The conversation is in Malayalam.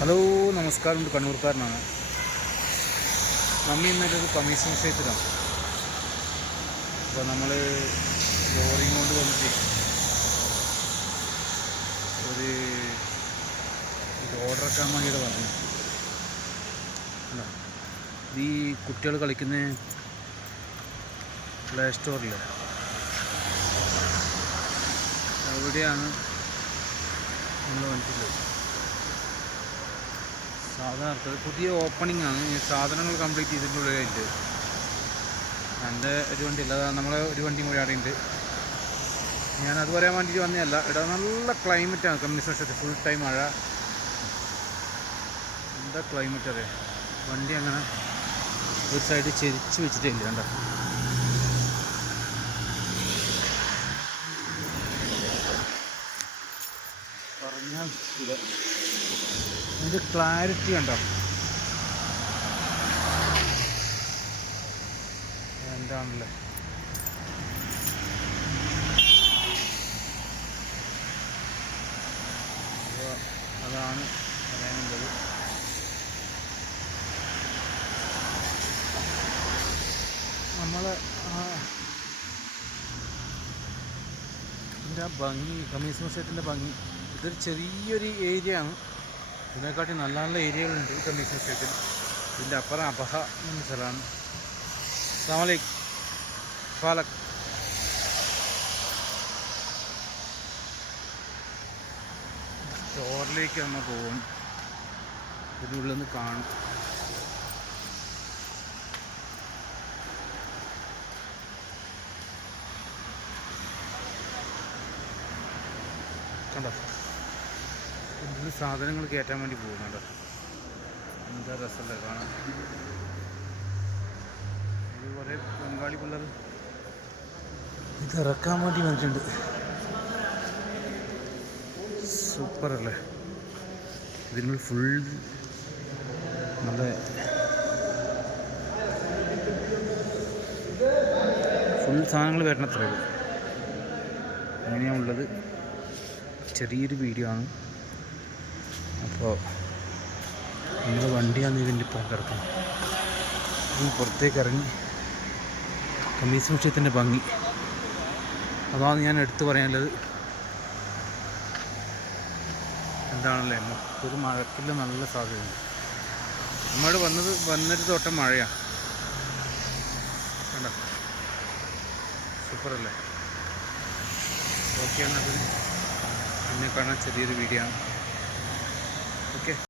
ഹലോ നമസ്കാരം. കണ്ണൂർക്കാരനാണ്. നമ്മ ഇന്നലെ ഒരു കമ്മീഷൻ വിഷയത്തിലാണ്. അപ്പോൾ നമ്മൾ ലോറിയും കൊണ്ട് വന്നിട്ട് ഒരു ഓർഡർ ആക്കാൻ വേണ്ടിയിട്ട് പറഞ്ഞു. ഈ കുട്ടികൾ കളിക്കുന്ന പ്ലേ സ്റ്റോറിൽ എവിടെയാണ് നമ്മൾ വന്നിട്ടുള്ളത്. സാധനം പുതിയ ഓപ്പണിംഗ് ആണ്. ഈ സാധനങ്ങൾ കംപ്ലീറ്റ് ചെയ്തിട്ടുള്ളിലുണ്ട്. എൻ്റെ ഒരു വണ്ടി അല്ല, നമ്മളെ ഒരു വണ്ടിയും കൂടി അവിടെ ഉണ്ട്. ഞാനത് പറയാൻ വേണ്ടിയിട്ട് വന്നതല്ല. ഇവിടെ നല്ല ക്ലൈമറ്റാണ്. കമ്മ്യൂണിസ്റ്റ് വർഷത്തിൽ ഫുൾ ടൈം മഴ. എന്താ ക്ലൈമറ്റ് അറിയാം. വണ്ടി അങ്ങനെ ഒരു സൈഡ് ചെരിച്ച് വെച്ചിട്ടേ ഇല്ല. കണ്ടോ, പറഞ്ഞാൽ ഇതിൻ്റെ ക്ലാരിറ്റി കണ്ടോ എന്താണല്ലേ. അപ്പോൾ അതാണ് പറയാനുള്ളത്. നമ്മൾ ഇതിൻ്റെ ആ ഭംഗി, കമ്മീഷൻ വിഷയത്തിൻ്റെ ഭംഗി. ഇതൊരു ചെറിയൊരു ഏരിയ ആണ്. ഇതിനെക്കാട്ടി നല്ല നല്ല ഏരിയകളുണ്ട് ഈ കമ്മീഷൻ വിഷയത്തിൽ. ഇതിൻ്റെ അപ്പുറം അബഹ എന്ന സ്ഥലമാണ്. അസ്സലാമു അലൈക്കും. ഫാലക് സ്റ്റോറിലേക്ക് നമ്മൾ പോകും. ഇതിനുള്ളിൽ നിന്ന് കാണും. കണ്ടോ, ഇതിൽ സാധനങ്ങൾ കയറ്റാൻ വേണ്ടി പോകുന്നുണ്ടോ. എന്താ രസമല്ലേ കാണാൻ. ഇത് കുറേ ബംഗാളി പിള്ളേർ ഇത് ഇറക്കാൻ വേണ്ടി വന്നിട്ടുണ്ട്. സൂപ്പറല്ലേ. ഇതിനുള്ളിൽ ഫുൾ നല്ല സാധനങ്ങൾ വരണത്രേ ഉള്ളൂ. അങ്ങനെയാണുള്ളത്. ചെറിയൊരു വീഡിയോ ആണ്. അപ്പോൾ നമ്മൾ വണ്ടിയാണ് ഇതിൻ്റെ ഇപ്പം കിടക്കുന്നത്. ഈ പുറത്തേക്ക് ഇറങ്ങി കമ്മീഷൻ വിഷയത്തിൻ്റെ ഭംഗി അതാണ് ഞാൻ എടുത്തു പറയാനുള്ളത്. എന്താണല്ലേ, മൊത്തം മഴയ്ക്കുള്ള നല്ല സാധ്യതയുണ്ട്. നമ്മൾ വന്നൊരു തോട്ടം മഴയാണ്. കണ്ടോ, സൂപ്പറല്ലേ. ഓക്കെ, എന്നാൽ പിന്നെ കാണാൻ ചെറിയൊരു വീഡിയോ ആണ്. ഓക്കെ.